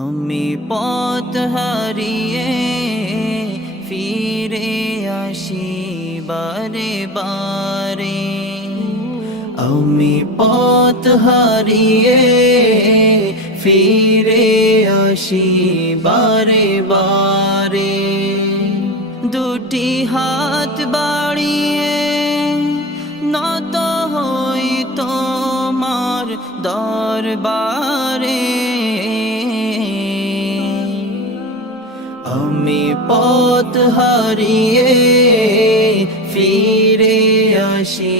আমি পথ হারিয়ে ফিরে আসি বারে বারে। আমি পথ হারিয়ে ফিরে আসি বারে বারে। দুটি হাত বাড়িয়ে নত হই তোমার দরবারে। আমি পথ হারিয়ে ফিরে আসি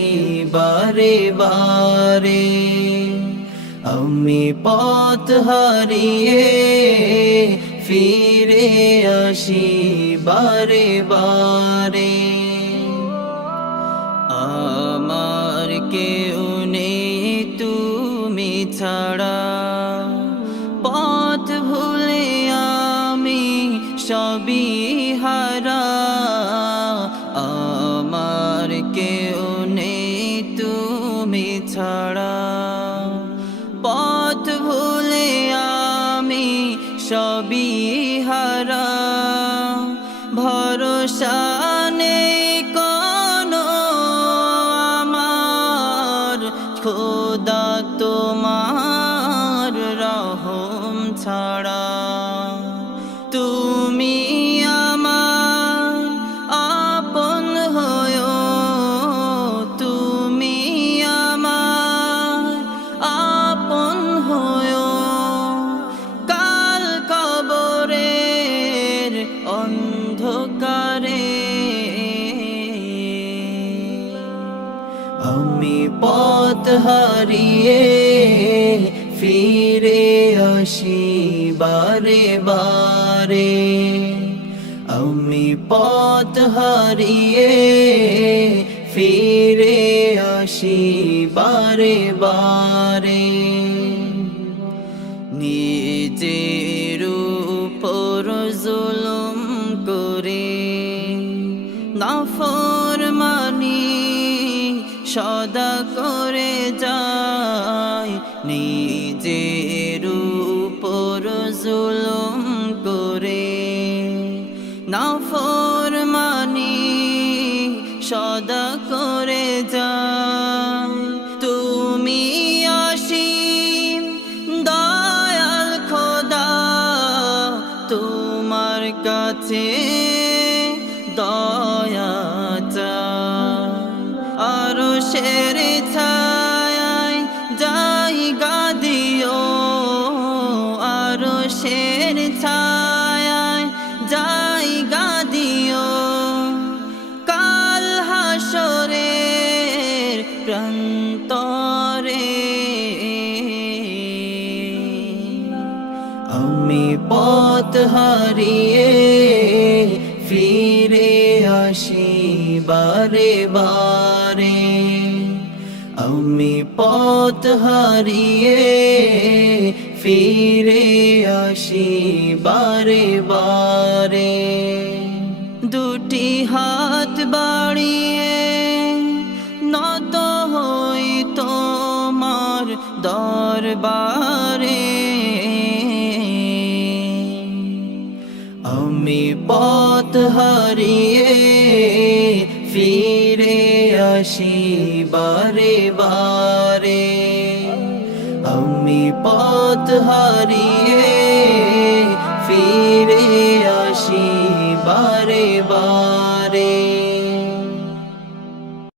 বারে বারে। আমি পথ হারিয়ে ফিরে আসি বারে বারে। আমার কেউ নেই তুমি ছাড়া, পথ ভুলে আমি সবই হারা। আমার কেউ নেই তুমি ছাড়া, পথ ভুলে আমি সবই হারা। ভরসা নেই কোনো আমার, খোদা তোমার রহম ছাড়া। তুমি আমার আপন হয়ো, তুমি আমার আপন হয়ো। কাল কবরের অন্ধকারে আমি পথ হারিয়ে ফিরে আসি বারে বারে। আমি পথ হারিয়ে ফিরে আসি বারে বারে। নিজের উপর জুলুম করে নাফরমানি সদা করে যায়। নিজের উপর জুলুম করে নাফরমানি সদা করে যায়। তুমি অসীম দয়াল খোদা, তোমার কাছে দয়া চাই। আরশের ছায়ায় জায়গা দিও, আরশের ছায়ায় জায়গা দিও। কাল হাসরের প্রান্তরে আমি পথ হারিয়ে ফিরে আসি বারে বারে। আমি পথ হারিয়ে ফিরে আসি বারে বারে। দুটি হাত বাড়িয়ে নত হই তোমার দরবারে। আমি পথ হারিয়ে ফিরে আসি বারে বারে। আমি পথ হারিয়ে ফিরে আসি বারে বারে।